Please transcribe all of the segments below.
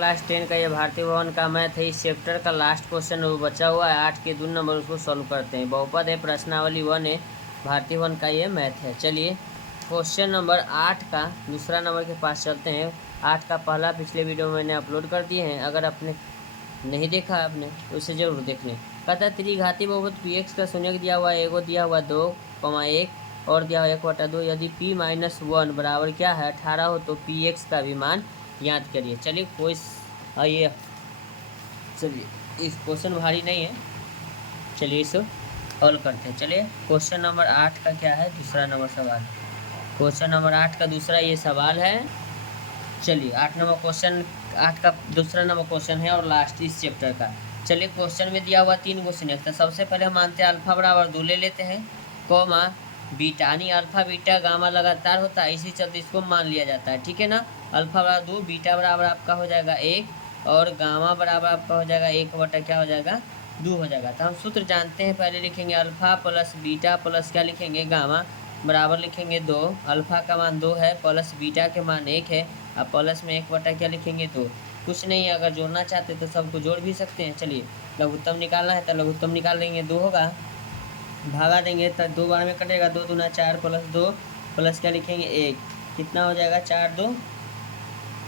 Class 10 का ये भारतीय भवन का मैथ है। इस चैप्टर का लास्ट क्वेश्चन वो बचा हुआ है 8 के 2 नंबर, उसको सॉल्व करते हैं। बहुपद है, प्रश्नावली 1 है, भारतीय भवन का ये मैथ है। चलिए क्वेश्चन नंबर 8 का दूसरा नंबर के पास चलते हैं। 8 का पहला पिछले वीडियो में मैंने अपलोड कर दिए हैं, अगर आपने नहीं देखा आपने तो उसे जरूर देख लें। कहता है त्रिघाती बहुपद पी एक्स का शून्य दिया हुआ है, एगो दिया हुआ 2,1 और दिया हुआ 1/2। यदि p - 1 बराबर क्या है 18 हो तो पी एक्स का भी मान याद करिए। चलिए कोई ये चलिए इस क्वेश्चन भारी नहीं है, चलिए इसको हल करते हैं। चलिए क्वेश्चन नंबर 8 का क्या है, दूसरा नंबर सवाल। क्वेश्चन नंबर 8 का दूसरा ये सवाल है। चलिए 8 नंबर क्वेश्चन, 8 का दूसरा नंबर क्वेश्चन है और लास्ट इस चैप्टर का। चलिए क्वेश्चन में दिया हुआ 3 क्वेश्चन है। तो सबसे पहले हम मानते हैं अल्फा बराबर 2 ले लेते हैं, कॉमा बीटा, यानी अल्फा बीटा गामा लगातार होता है, इसी चलते इसको मान लिया जाता है। ठीक है ना। अल्फा बराबर 2, बीटा बराबर आपका हो जाएगा 1 और गामा बराबर आपका हो जाएगा 1 क्या हो जाएगा 2 हो जाएगा। तो हम सूत्र जानते हैं, पहले लिखेंगे अल्फा प्लस बीटा प्लस क्या लिखेंगे गामा बराबर लिखेंगे 2। अल्फा का मान 2 है प्लस बीटा के मान 1 है, अब प्लस में 1 क्या लिखेंगे 2। कुछ नहीं है, अगर जोड़ना चाहते तो सबको जोड़ भी सकते हैं। चलिए लघुत्तम निकालना है तो लघुत्तम निकाल लेंगे, 2 होगा, भागा देंगे तो 2 बार में कटेगा, 2 दूना 4 प्लस 2 प्लस क्या लिखेंगे 1, कितना हो जाएगा 4 2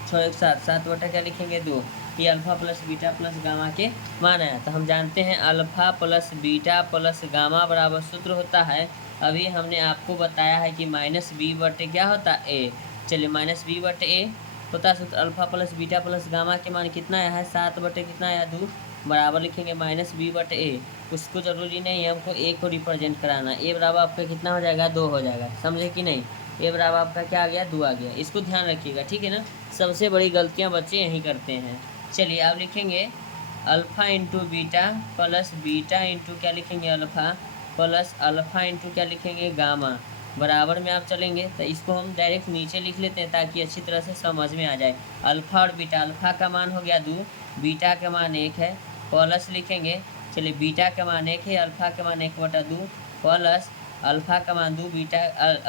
6 1 7, 7 क्या लिखेंगे 2। ये alpha plus beta plus gamma के मान आया। तो हम जानते हैं alpha plus beta plus gamma बराबर सूत्र होता है, अभी हमने आपको बताया है कि -b/a क्या होता है a। चलिए -b/a होता सूत्र alpha plus beta plus gamma के मान कितना आया है 7 कितना आया 2 बराबर लिखेंगे -b/a। उसको ज़रूरी नहीं है हमको a को रिप्रेजेंट कराना, a बराबर आपका कितना हो जाएगा 2 हो जाएगा, समझे कि नहीं। a बराबर आपका क्या आ गया 2 आ गया, इसको ध्यान रखिएगा, ठीक है ना। सबसे बड़ी गलतियां बच्चे यही करते हैं। चलिए आप लिखेंगे alpha into beta plus beta into क्या लिखेंगे अल्फ़ा प्लस अल्फ़ा इंटू क्या लिखेंगे गामा बराबर में आप चलेंगे तो इसको हम डायरेक्ट नीचे लिख लेते हैं ताकि अच्छी तरह से समझ में आ जाए। अल्फ़ा और बीटा, अल्फ़ा का मान हो गया 2, बीटा का मान 1 है, प्लस लिखेंगे। चलिए बीटा का मान 1 है, अल्फ़ा का मान 1/2 प्लस अल्फ़ा का मान 2, बीटा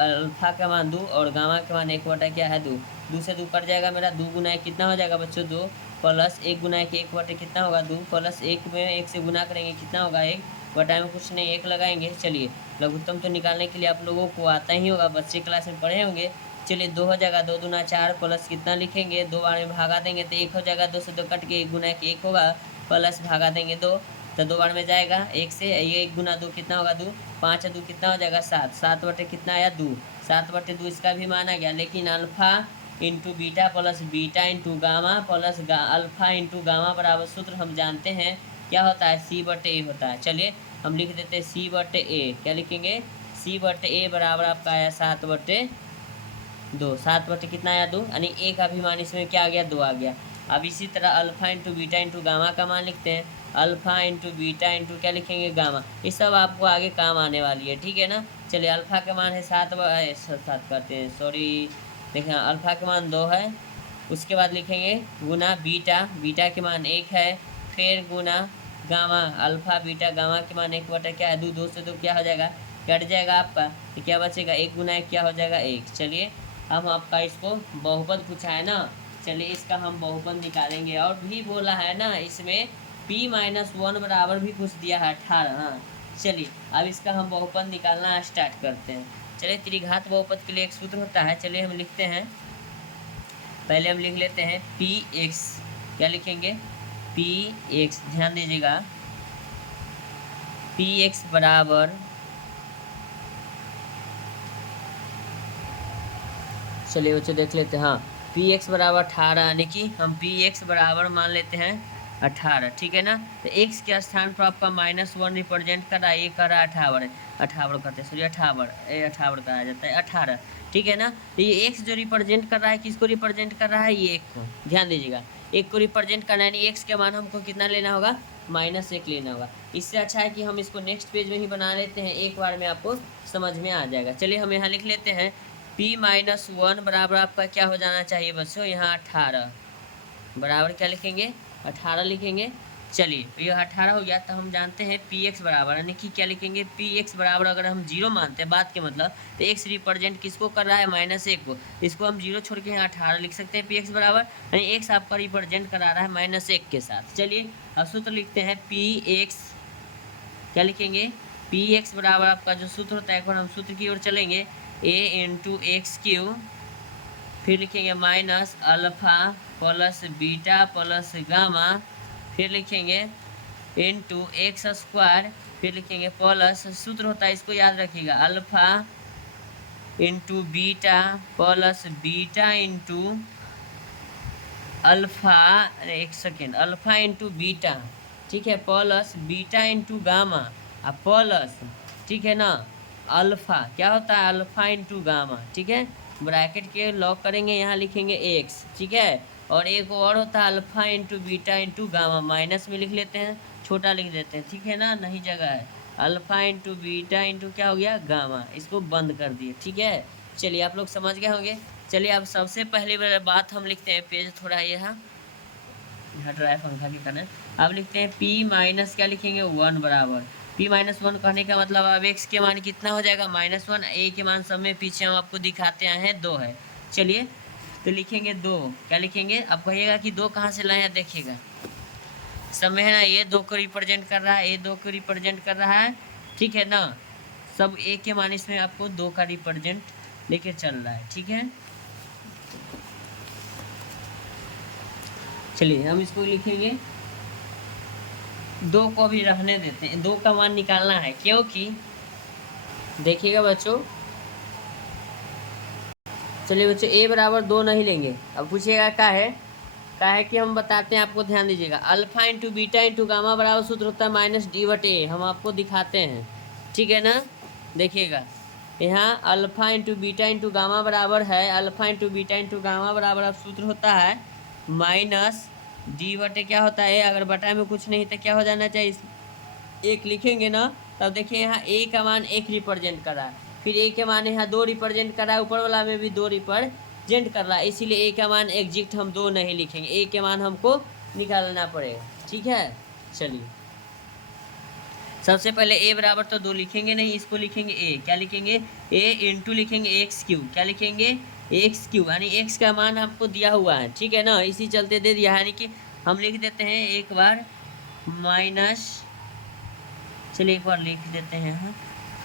अल्फ़ा का मान 2 और गामा का मान 1 क्या है 2। 2 से 2 कट जाएगा मेरा, 2 गुना 1 कितना हो जाएगा बच्चों 2 प्लस 1 गुना 1 कितना होगा 2 प्लस 1 में 1 से गुना करेंगे कितना होगा 1 बटा में कुछ नहीं 1 लगाएंगे। चलिए लघुत्तम तो निकालने के लिए आप लोगों को आता ही होगा, बच्चे क्लास में पढ़े होंगे। चलिए 2 हो जाएगा, 2 दूना 4 प्लस कितना लिखेंगे 2 बार में भागा देंगे तो 1 हो जाएगा, 2 से 2 कट के 1 गुना 1 होगा प्लस भागा देंगे 2 तो 2 बार में जाएगा 1 से, ये 1 गुना 2 कितना होगा 2, 5 2 कितना हो जाएगा 7, 7 कितना आया 2, 7/2 इसका भी माना गया। लेकिन alpha into beta plus beta into gamma plus alpha into gamma बराबर सूत्र हम जानते हैं क्या होता है c/a होता है। चलिए हम लिख देते हैं c/a, क्या लिखेंगे c/a बराबर आपका आया 7/2, 7 कितना आया 2, यानी a का भी मान इसमें क्या आ गया 2 आ गया। अब इसी तरह alpha into beta into gamma का मान लिखते हैं, अल्फ़ा इंटू बीटा इंटू क्या लिखेंगे गामा, ये सब आपको आगे काम आने वाली है, ठीक है ना। चलिए अल्फ़ा का मान है 7 करते हैं, सॉरी देखें अल्फ़ा का मान 2 है, उसके बाद लिखेंगे गुना बीटा, बीटा के मान 1 है, फिर गुना गामा, अल्फ़ा बीटा गामा के मान 1 क्या है 2, 2 से 2 क्या हो जाएगा कट जाएगा आपका, तो क्या बचेगा 1 गुना 1 क्या हो जाएगा 1। चलिए हम आपका इसको बहुपद पूछा है ना, चलिए इसका हम बहुपद निकालेंगे। और भी बोला है ना इसमें p-1 बराबर भी कुछ दिया है 18। हाँ चलिए अब इसका हम बहुपद निकालना स्टार्ट करते हैं। चलिए त्रिघात बहुपद के लिए एक सूत्र होता है, चलिए हम लिखते हैं, पहले हम लिख लेते हैं px, क्या लिखेंगे px, ध्यान दीजिएगा px बराबर, चलिए बच्चे देख लेते हैं, हाँ px बराबर 18, यानी कि हम px बराबर मान लेते हैं 18, ठीक है ना। तो x के स्थान पर आपका -1 रिप्रेजेंट कर रहा है, ये कर रहा है 18, 18 करते हैं, सॉरी 18 कहा जाता है 18, ठीक है ना। तो ये x जो रिप्रेजेंट कर रहा है किसको रिप्रेजेंट कर रहा है, ये 1 को, ध्यान दीजिएगा 1 को रिप्रेजेंट करना है, यानी x के मान हमको कितना लेना होगा -1 लेना होगा। इससे अच्छा है कि हम इसको नेक्स्ट पेज में ही बना लेते हैं, एक बार में आपको समझ में आ जाएगा। चलिए हम यहाँ लिख लेते हैं p-1 बराबर आपका क्या हो जाना चाहिए बच्चों, यहाँ 18 बराबर क्या लिखेंगे 18 लिखेंगे। चलिए ये 18 हो गया। तो हम जानते हैं पी एक्स बराबर, यानी कि क्या लिखेंगे, पी एक्स बराबर अगर हम जीरो मानते हैं बात के मतलब, तो एक्स रिप्रेजेंट किसको कर रहा है, -1 को। इसको हम जीरो छोड़ के यहाँ 18 लिख सकते हैं पी एक्स बराबर, यानी एक्स आपका रिप्रेजेंट करा रहा है -1 के साथ। चलिए अब सूत्र लिखते हैं पी एक्स, क्या लिखेंगे, पी एक्स बराबर आपका जो सूत्र होता है, एक बार हम सूत्र की ओर चलेंगे, ए इंटू एक्स क्यू, फिर लिखेंगे minus alpha plus beta plus gamma, फिर लिखेंगे इंटू एक्स स्क्वायर, फिर लिखेंगे प्लस, सूत्र होता है इसको याद रखिएगा, alpha into beta plus beta into alpha, एक सेकेंड, अल्फ़ा इंटू बीटा, ठीक है, प्लस बीटा इंटू गामा, अब प्लस, ठीक है ना, अल्फ़ा क्या होता है, अल्फ़ा इंटू गामा, ठीक है, ब्रैकेट के लॉक करेंगे, यहाँ लिखेंगे एक्स, ठीक है, और एक और होता है alpha into beta into gamma, minus में लिख लेते हैं, छोटा लिख देते हैं, ठीक है ना, नहीं जगह है, अल्फ़ा इंटू बीटा इंटू क्या हो गया, गामा, इसको बंद कर दिए, ठीक है। चलिए आप लोग समझ गए होंगे। चलिए अब सबसे पहली बात हम लिखते हैं, पेज थोड़ा यहाँ हट रहा है पंखा के कारण। अब लिखते हैं p माइनस, क्या लिखेंगे, 1 बराबर, p माइनस 1 कहने का मतलब अब x के मान कितना हो जाएगा, -1, a के मान सब में पीछे हम आपको दिखाते हैं 2 है। चलिए तो लिखेंगे 2, क्या लिखेंगे, अब कहिएगा कि 2 कहाँ से लाए हैं, देखिएगा सब में है ना, ये 2 को रिप्रेजेंट कर रहा है, ये 2 को रिप्रेजेंट कर रहा है, ठीक है ना, सब a के मान इसमें आपको 2 का रिप्रेजेंट लेके चल रहा है, ठीक है। चलिए हम इसको लिखेंगे, 2 को भी रहने देते हैं, 2 का मान निकालना है, क्योंकि देखिएगा बच्चों, चलिए बच्चों a बराबर 2 नहीं लेंगे। अब पूछिएगा क्या है कि हम बताते हैं आपको, ध्यान दीजिएगा, alpha into beta into gamma बराबर सूत्र होता है -d/a, हम आपको दिखाते हैं, ठीक है ना, देखिएगा यहाँ alpha into beta into gamma बराबर है, alpha into beta into gamma बराबर अब सूत्र होता है -d/, क्या होता है, अगर बटा में कुछ नहीं तो क्या हो जाना चाहिए, एक लिखेंगे ना, तब देखिए यहाँ a का मान 1 रिप्रेजेंट कर रहा है, फिर a के मान यहाँ 2 रिप्रेजेंट कर रहा है, ऊपर वाला में भी 2 रिप्रेजेंट कर रहा है, इसीलिए a का मान एग्जैक्ट हम 2 नहीं लिखेंगे, a के मान हमको निकालना पड़ेगा, ठीक है। चलिए सबसे पहले a बराबर तो 2 लिखेंगे नहीं, इसको लिखेंगे a, क्या लिखेंगे, a इंटू लिखेंगे एक्स क्यू, क्या लिखेंगे, एक्स क्यू, यानी x का मान आपको दिया हुआ है, ठीक है ना, इसी चलते दे दिया, यानी कि हम लिख देते हैं एक बार माइनस, चलिए एक बार लिख देते हैं, हाँ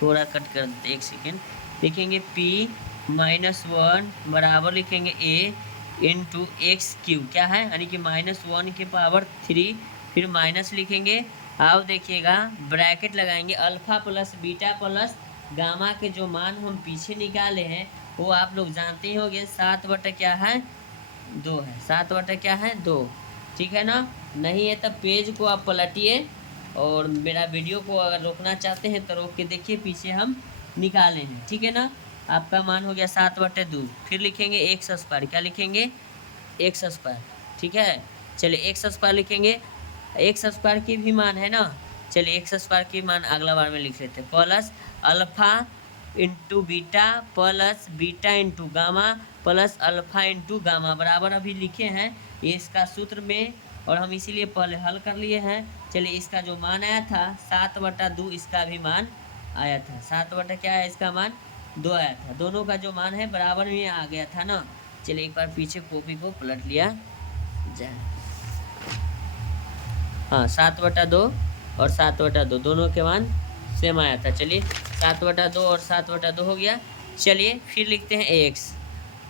थोड़ा कट कर देते, एक सेकेंड, लिखेंगे p -1 बराबर लिखेंगे a इंटू एक्स क्यू, क्या है, यानी कि -1 के पावर 3, फिर माइनस लिखेंगे, अब देखिएगा ब्रैकेट लगाएंगे, alpha plus beta plus gamma के जो मान हम पीछे निकाले हैं वो आप लोग जानते ही होंगे, 7 क्या है, 2 है, 7 क्या है, 2, ठीक है ना, नहीं है तब पेज को आप पलटिए और मेरा वीडियो को अगर रोकना चाहते हैं तो रोक के देखिए, पीछे हम निकाले हैं, ठीक है ना, आपका मान हो गया 7/2, फिर लिखेंगे एक्स स्क्वायर, क्या लिखेंगे, एक्स स्क्वायर, ठीक है। चलिए एक्स स्क्वायर लिखेंगे, एक्स स्क्वायर की भी मान है ना, चलिए एक्स स्क्वायर की मान अगला बार में लिख लेते हैं, plus alpha into beta plus beta into gamma plus alpha into gamma बराबर अभी लिखे हैं ये इसका सूत्र में, और हम इसीलिए पहले हल कर लिए हैं। चलिए इसका जो मान आया था 7/2, इसका भी मान आया था 7 क्या है, इसका मान 2 आया था, दोनों का जो मान है बराबर में आ गया था ना। चलिए एक बार पीछे कॉपी को पलट लिया जाए, हाँ 7/2 और 7/2 दोनों के मान सेम आया था। चलिए 7/2 और 7/2 हो गया। चलिए फिर लिखते हैं एक्स,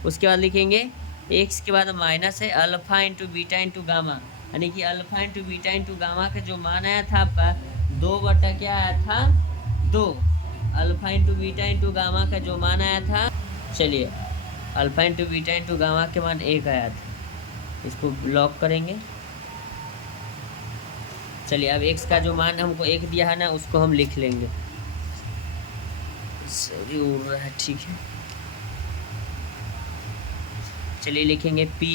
उसके बाद लिखेंगे एक्स के बाद माइनस है alpha into beta into gamma, यानी कि alpha into beta into gamma का जो मान आया था आपका 2 क्या आया था, 2, alpha into beta into gamma का जो मान आया था, चलिए alpha into beta into gamma के मान 1 आया था, इसको लॉक करेंगे। चलिए अब x का जो मान हमको 1 दिया है ना उसको हम लिख लेंगे, सॉरी उड़ रहा है, ठीक है। चलिए लिखेंगे p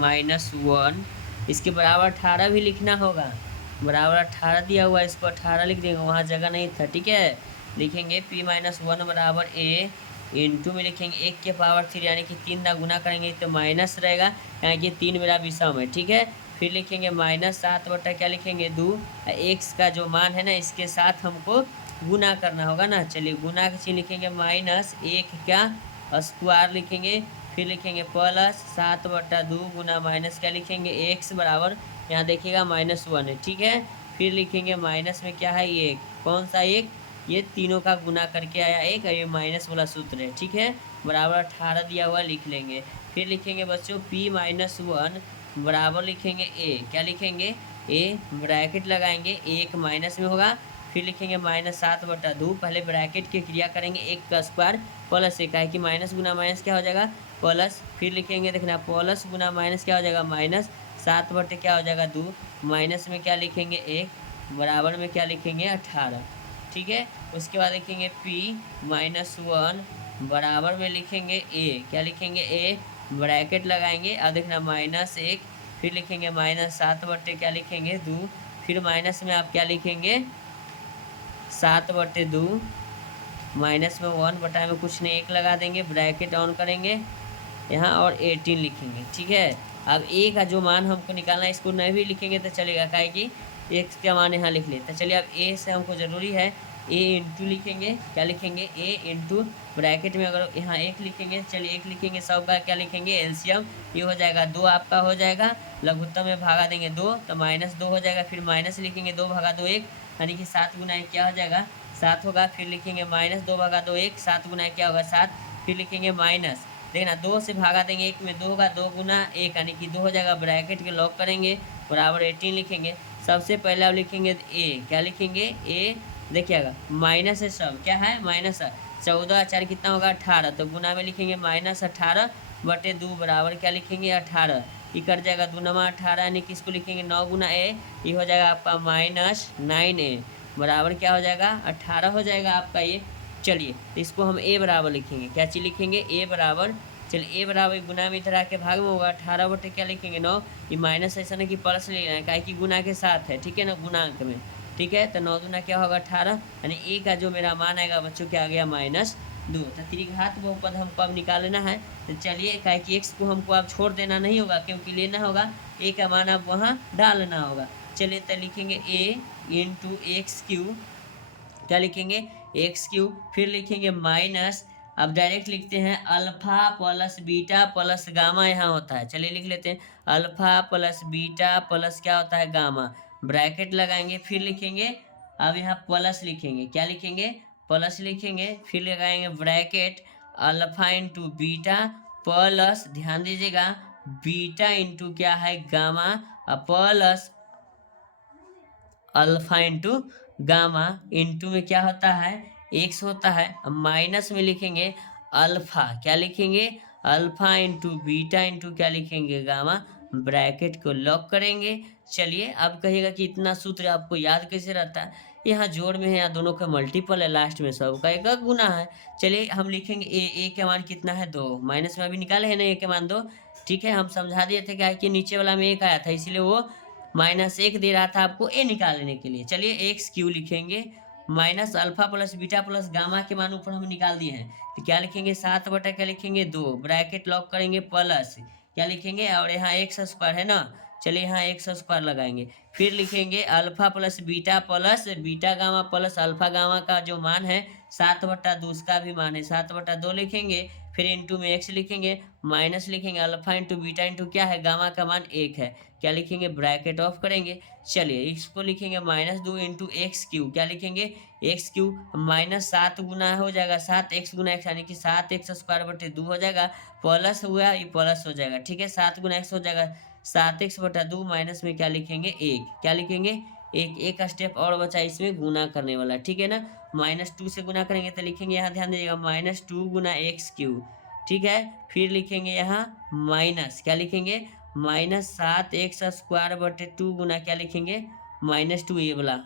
-1, इसके बराबर 18 भी लिखना होगा, बराबर 18 दिया हुआ है, इसको 18 लिख देंगे, वहाँ जगह नहीं था, ठीक है। लिखेंगे p -1 बराबर a इंटू में लिखेंगे 1 के पावर 3, यानी कि 3 ना गुना करेंगे तो माइनस रहेगा, यानी कि 3 मेरा विषम है, ठीक है। फिर लिखेंगे -7 क्या लिखेंगे 2, एक्स का जो मान है ना इसके साथ हमको गुना करना होगा ना। चलिए गुना का चीज लिखेंगे -1 क्या स्क्वायर लिखेंगे, फिर लिखेंगे +7/2 गुना माइनस क्या लिखेंगे एक्स बराबर, यहाँ देखिएगा -1 है, ठीक है। फिर लिखेंगे माइनस में क्या है एक, कौन सा एक, ये तीनों का गुना करके आया एक, ये माइनस वाला सूत्र है, ठीक है। बराबर 18 दिया हुआ लिख लेंगे। फिर लिखेंगे बच्चों p-1 बराबर लिखेंगे ए, क्या लिखेंगे ए, ब्रैकेट लगाएंगे, एक माइनस में होगा। फिर लिखेंगे -7/2, पहले ब्रैकेट की क्रिया करेंगे एक का स्क्वायर प्लस एक, है कि माइनस गुना माइनस क्या हो जाएगा प्लस। फिर लिखेंगे देखना प्लस गुना माइनस क्या हो जाएगा -7 क्या हो जाएगा 2, माइनस में क्या लिखेंगे एक, बराबर में क्या लिखेंगे 18, ठीक है। उसके बाद लिखेंगे p-1 बराबर में लिखेंगे ए, क्या लिखेंगे ए, ब्रैकेट लगाएंगे, अब देखना -1, फिर लिखेंगे -7 क्या लिखेंगे 2, फिर माइनस में आप क्या लिखेंगे 7/2, माइनस में 1 में कुछ नहीं एक लगा देंगे, ब्रैकेट ऑन करेंगे यहाँ और 18 लिखेंगे, ठीक है। अब ए का जो मान हमको निकालना है इसको नहीं भी लिखेंगे तो चलेगा, काहे कि एक्स का मान यहाँ लिख लेते हैं। चलिए अब ए से हमको ज़रूरी है ए इंटू लिखेंगे, क्या लिखेंगे ए इंटू, ब्रैकेट में अगर यहाँ एक लिखेंगे, चलिए एक लिखेंगे, सब का क्या लिखेंगे एलसीएम, ये हो जाएगा 2 आपका हो जाएगा, लघुत्तम में भागा देंगे 2 तो -2 हो जाएगा, फिर माइनस लिखेंगे 2 भागा 2 1, यानी कि 7 गुना 1 क्या हो जाएगा 7 होगा। फिर लिखेंगे -2 भागा 2 1, 7 गुना 1 क्या होगा 7, फिर लिखेंगे माइनस, देखना 2 से भागा देंगे 1 में 2 होगा, 2 गुना 1 यानी कि 2 हो जाएगा, ब्रैकेट के लॉक करेंगे बराबर 18 लिखेंगे। सबसे पहले आप लिखेंगे ए, क्या लिखेंगे ए, देखिएगा माइनस है, सब क्या है माइनस है, 14 4 कितना होगा 18, तो गुना में लिखेंगे -18/2 बराबर क्या लिखेंगे 18, ये कट जाएगा 2 नमा 18 यानी कि इसको लिखेंगे 9 गुना ए, ये हो जाएगा आपका -9a बराबर क्या हो जाएगा 18 हो जाएगा आपका ये। चलिए तो इसको हम ए बराबर लिखेंगे, क्या चीज़ लिखेंगे ए बराबर, चलिए ए बराबर गुना में इधर आके भाग में होगा 18 क्या लिखेंगे 9, ये माइनस ऐसा नहीं कि प्लस ले लेना है, काहे कि गुना के साथ है, ठीक है ना, गुणांक में, ठीक है। तो 9 दूना क्या होगा 18, यानी ए का जो मेरा मान आएगा बच्चों क्या आ गया -2। तो त्रिघात बहुपद हमको अब निकालना है, तो चलिए काहे कि एक्स को हमको अब छोड़ देना नहीं होगा क्योंकि लेना होगा, ए का मान अब वहाँ डालना होगा। चलिए तो लिखेंगे ए इंटू एक्स क्यू, क्या लिखेंगे एक्स क्यूब, फिर लिखेंगे माइनस, अब डायरेक्ट लिखते हैं alpha plus beta plus gamma यहाँ होता है, चलिए लिख लेते हैं अल्फा प्लस बीटा प्लस क्या होता है गामा, ब्रैकेट लगाएंगे, फिर लिखेंगे अब यहाँ प्लस लिखेंगे, क्या लिखेंगे प्लस लिखेंगे, फिर लगाएंगे bracket alpha into beta plus, ध्यान दीजिएगा बीटा इंटू क्या है gamma plus alpha into gamma, into में क्या होता है एक्स होता है, माइनस में लिखेंगे अल्फा, क्या लिखेंगे अल्फा इंटू बीटा इंटू क्या लिखेंगे गामा, ब्रैकेट को लॉक करेंगे। चलिए अब कहिएगा कि इतना सूत्र आपको याद कैसे रहता है, यहाँ जोड़ में है, यहाँ दोनों का मल्टीपल है, लास्ट में सब का एक गुना है। चलिए हम लिखेंगे ए का मान कितना है 2, माइनस में अभी निकाले है ना ए के मान 2, ठीक है। हम समझा दिए थे क्या कि नीचे वाला में 1 आया था इसलिए वो -1 दे रहा था आपको ए निकालने के लिए। चलिए एक्स क्यू लिखेंगे, minus alpha plus beta plus gamma के मान ऊपर हम निकाल दिए हैं, तो क्या लिखेंगे 7 क्या लिखेंगे 2, ब्रैकेट लॉक करेंगे प्लस क्या लिखेंगे, और यहाँ एक्स स्क्वायर है ना, चलिए यहाँ एक्स स्क्वायर लगाएंगे, फिर लिखेंगे alpha plus beta gamma plus alpha gamma का जो मान है 7/2, उसका भी मान है 7/2 लिखेंगे, फिर इंटू में एक्स लिखेंगे, माइनस लिखेंगे अल्फा इंटू बीटा इंटू क्या है गामा का मान 1 है, क्या लिखेंगे ब्रैकेट ऑफ करेंगे। चलिए इसको लिखेंगे -2 इंटू एक्स क्यू, क्या लिखेंगे एक्स क्यू, -7 गुना हो जाएगा 7 एक्स गुना एक्स यानी कि 7x² 2 हो जाएगा, प्लस हुआ ये प्लस हो जाएगा, ठीक है 7 गुना एक्स हो जाएगा 7x/2, माइनस में क्या लिखेंगे 1, क्या लिखेंगे एक स्टेप और बचा इसमें गुना करने वाला, ठीक है ना, -2 से गुना करेंगे तो लिखेंगे यहाँ ध्यान दीजिएगा -2 गुना एक्स क्यू, ठीक है। फिर लिखेंगे यहाँ माइनस, क्या लिखेंगे -7x² 2 गुना क्या लिखेंगे -2 ये वाला,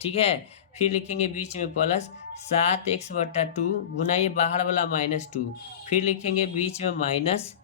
ठीक है। फिर लिखेंगे बीच में प्लस 7x/2 गुना ये बाहर वाला -2, फिर लिखेंगे बीच में माइनस,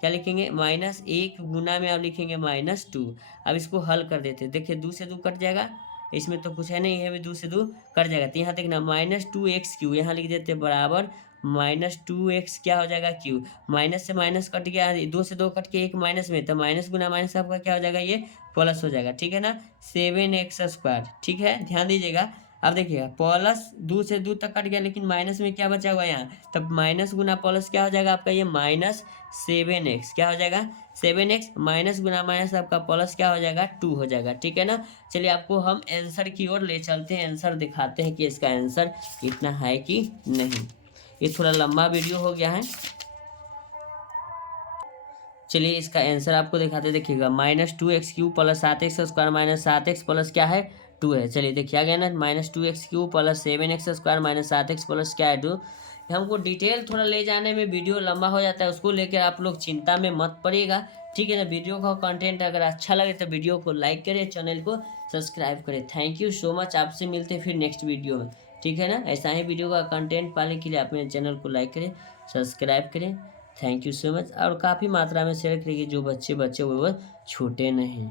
क्या लिखेंगे -1 गुना में अब लिखेंगे -2। अब इसको हल कर देते हैं, देखिए 2 से 2 कट जाएगा, इसमें तो कुछ है नहीं है, 2 से 2 कट जाएगा, तो यहाँ देखना -2x क्यू यहाँ लिख देते बराबर -2x क्या हो जाएगा क्यू, माइनस से माइनस कट गया, 2 से 2 कट के 1 माइनस में, तो माइनस गुना माइनस आपका क्या हो जाएगा, ये प्लस हो जाएगा, ठीक है ना, 7x², ठीक है, ध्यान दीजिएगा। अब देखिएगा प्लस 2 से 2 तक कट गया, लेकिन माइनस में क्या बचा हुआ यहाँ, तब माइनस गुना प्लस क्या हो जाएगा आपका, ये -7x क्या हो जाएगा, 7x माइनस गुना माइनस आपका प्लस क्या हो जाएगा, 2 हो जाएगा, ठीक है ना। चलिए आपको हम आंसर की ओर ले चलते हैं, आंसर दिखाते हैं कि इसका आंसर इतना है कि नहीं। ये थोड़ा लंबा वीडियो हो गया है, चलिए इसका आंसर आपको दिखाते देखिएगा, -2x³ plus 7x² minus 7x plus क्या है 2 है। चलिए देखिए आ गया ना, -2x³ plus 7x² minus 7x plus क्या है 2। हमको डिटेल थोड़ा ले जाने में वीडियो लंबा हो जाता है, उसको लेकर आप लोग चिंता में मत पड़िएगा, ठीक है ना। वीडियो का कंटेंट अगर अच्छा लगे तो वीडियो को लाइक करें, चैनल को सब्सक्राइब करें। थैंक यू सो मच, आपसे मिलते हैं फिर नेक्स्ट वीडियो में, ठीक है ना। ऐसा ही वीडियो का कंटेंट पाने के लिए आप मेरे चैनल को लाइक करें, सब्सक्राइब करें। थैंक यू सो मच, और काफ़ी मात्रा में शेयर करिए, जो बच्चे वो छूटे नहीं।